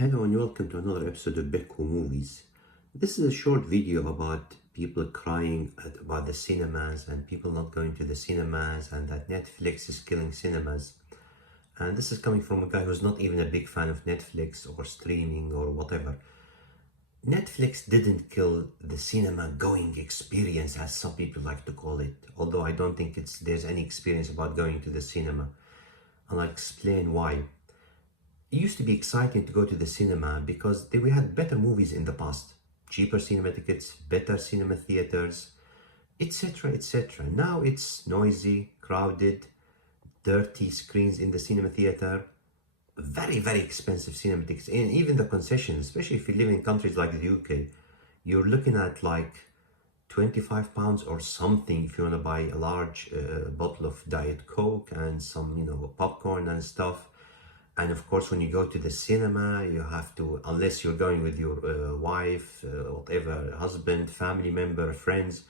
Hello and welcome to another episode of Becco Movies. This is a short video about people crying about the cinemas and people not going to the cinemas and that Netflix is killing cinemas. And this is coming from a guy who's not even a big fan of Netflix or streaming or whatever. Netflix didn't kill the cinema going experience, as some people like to call it, although I don't think there's any experience about going to the cinema. And I'll explain why. It used to be exciting to go to the cinema because we had better movies in the past, cheaper cinema tickets, better cinema theaters, etc. etc. Now it's noisy, crowded, dirty screens in the cinema theater, very, very expensive cinema tickets, and even the concessions, especially if you live in countries like the UK, you're looking at like £25 or something if you want to buy a large bottle of Diet Coke and some, popcorn and stuff. And of course, when you go to the cinema, you have to, unless you're going with your wife, whatever, husband, family member, friends,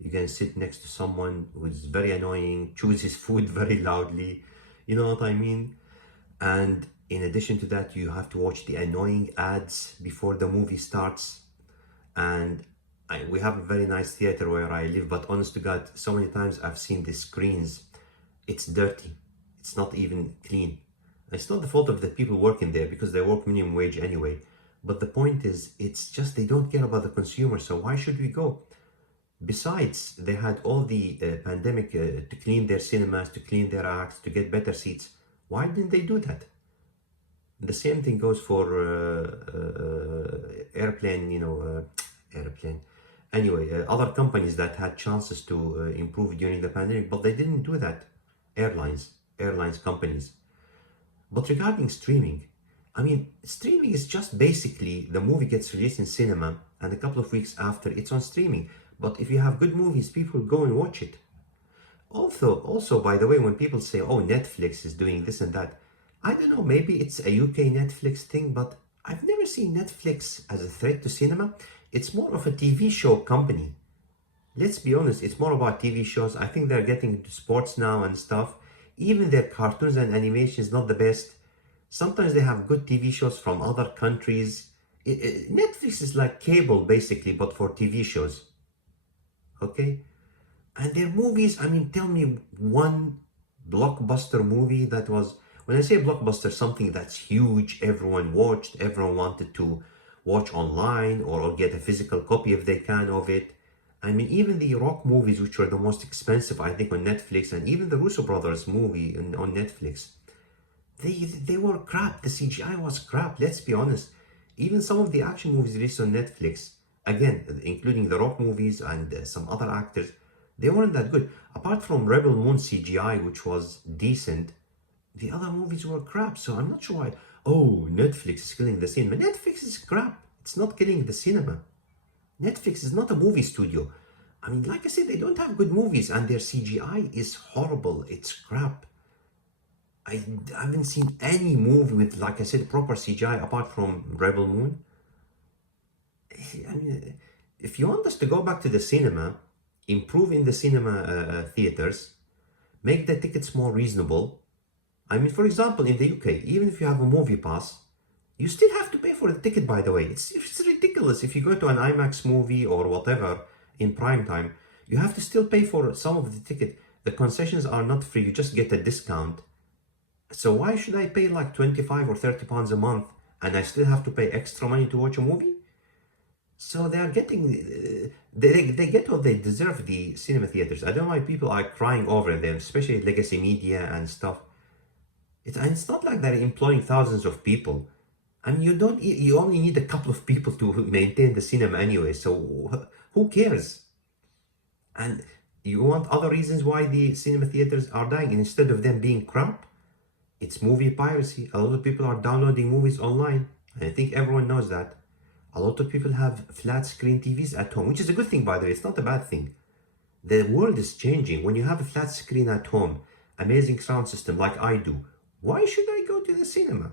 you can sit next to someone who's very annoying, chooses food very loudly, you know what I mean? And in addition to that, you have to watch the annoying ads before the movie starts. And we have a very nice theater where I live, but honest to God, so many times I've seen the screens, it's dirty, it's not even clean. It's not the fault of the people working there because they work minimum wage anyway. But the point is, it's just they don't care about the consumer. So why should we go? Besides, they had all the pandemic to clean their cinemas, to clean their acts, to get better seats. Why didn't they do that? The same thing goes for airplane. Anyway, other companies that had chances to improve during the pandemic, but they didn't do that. Airlines companies. But regarding streaming, streaming is just basically the movie gets released in cinema and a couple of weeks after it's on streaming. But if you have good movies, people go and watch it. Also, by the way, when people say, oh, Netflix is doing this and that, I don't know, maybe it's a UK Netflix thing, but I've never seen Netflix as a threat to cinema. It's more of a TV show company. Let's be honest, it's more about TV shows. I think they're getting into sports now and stuff. Even their cartoons and animation is not the best. Sometimes they have good TV shows from other countries. Netflix is like cable basically, but for TV shows. Okay? And their movies, tell me one blockbuster movie that was, when I say blockbuster, something that's huge, everyone watched, everyone wanted to watch online or get a physical copy if they can of it. Even the Rock movies, which were the most expensive, I think, on Netflix, and even the Russo brothers movie on Netflix, they were crap. The CGI was crap, let's be honest. Even some of the action movies released on Netflix, again, including the Rock movies and some other actors, they weren't that good. Apart from Rebel Moon CGI, which was decent, the other movies were crap. So I'm not sure why, oh, Netflix is killing the cinema. Netflix is crap. It's not killing the cinema. Netflix is not a movie studio. Like I said, they don't have good movies and their CGI is horrible. It's crap. I haven't seen any movie with, like I said, proper CGI apart from Rebel Moon. If you want us to go back to the cinema, improve in the cinema theaters, make the tickets more reasonable. For example, in the UK, even if you have a movie pass, you still have to pay for the ticket, by the way. It's ridiculous. If you go to an IMAX movie or whatever in prime time, you have to still pay for some of the ticket. The concessions are not free. You just get a discount. So why should I pay like 25 or 30 pounds a month and I still have to pay extra money to watch a movie? So they are getting, they get what they deserve, the cinema theaters. I don't know why people are crying over them, especially legacy media and stuff. It's not like they're employing thousands of people. You only need a couple of people to maintain the cinema anyway, so who cares? And you want other reasons why the cinema theaters are dying instead of them being crap? It's movie piracy. A lot of people are downloading movies online. I think everyone knows that. A lot of people have flat screen TVs at home, which is a good thing, by the way. It's not a bad thing. The world is changing. When you have a flat screen at home, amazing sound system like I do, why should I go to the cinema?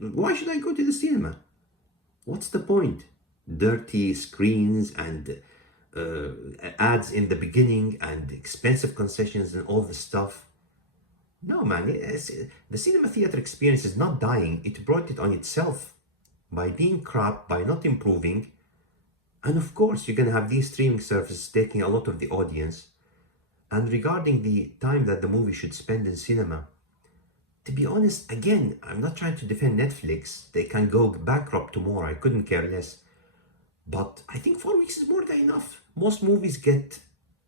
Why should I go to the cinema? What's the point? Dirty screens and ads in the beginning and expensive concessions and all this stuff. No, man, the cinema theater experience is not dying. It brought it on itself by being crap, by not improving. And of course, you're going to have these streaming services taking a lot of the audience. And regarding the time that the movie should spend in cinema, to be honest, again, I'm not trying to defend Netflix. They can go bankrupt tomorrow. I couldn't care less. But I think 4 weeks is more than enough. Most movies get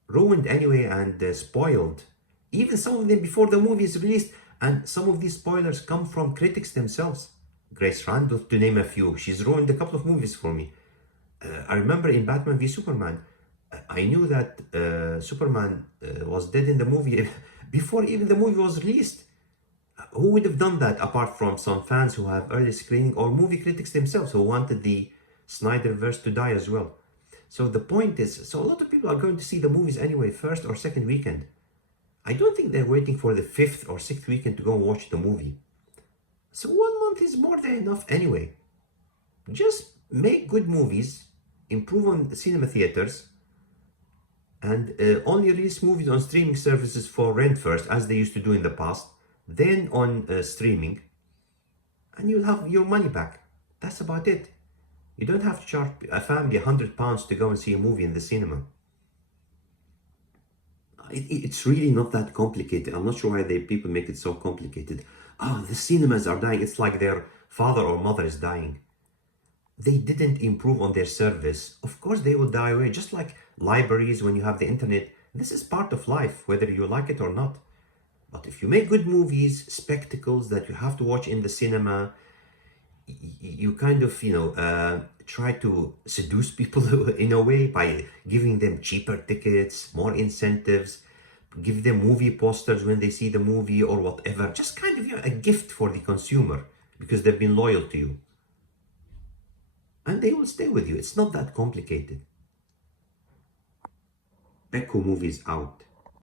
ruined anyway and spoiled. Even some of them before the movie is released. And some of these spoilers come from critics themselves. Grace Randolph, to name a few. She's ruined a couple of movies for me. I remember in Batman v Superman, I knew that Superman was dead in the movie before even the movie was released. Who would have done that apart from some fans who have early screening or movie critics themselves who wanted the Snyderverse to die as well? So the point is, so a lot of people are going to see the movies anyway, first or second weekend. I don't think they're waiting for the 5th or 6th weekend to go watch the movie. So 1 month is more than enough anyway. Just make good movies, improve on the cinema theaters, and only release movies on streaming services for rent first, as they used to do in the past, then on streaming, and you'll have your money back. That's about it. You don't have to charge a family £100 to go and see a movie in the cinema. It's really not that complicated. I'm not sure why people make it so complicated. Oh, the cinemas are dying. It's like their father or mother is dying. They didn't improve on their service. Of course they will die away. Just like libraries, when you have the internet, this is part of life, whether you like it or not. But if you make good movies, spectacles that you have to watch in the cinema, you kind of, try to seduce people in a way by giving them cheaper tickets, more incentives, give them movie posters when they see the movie or whatever. Just kind of a gift for the consumer because they've been loyal to you. And they will stay with you. It's not that complicated. Pecco movies out.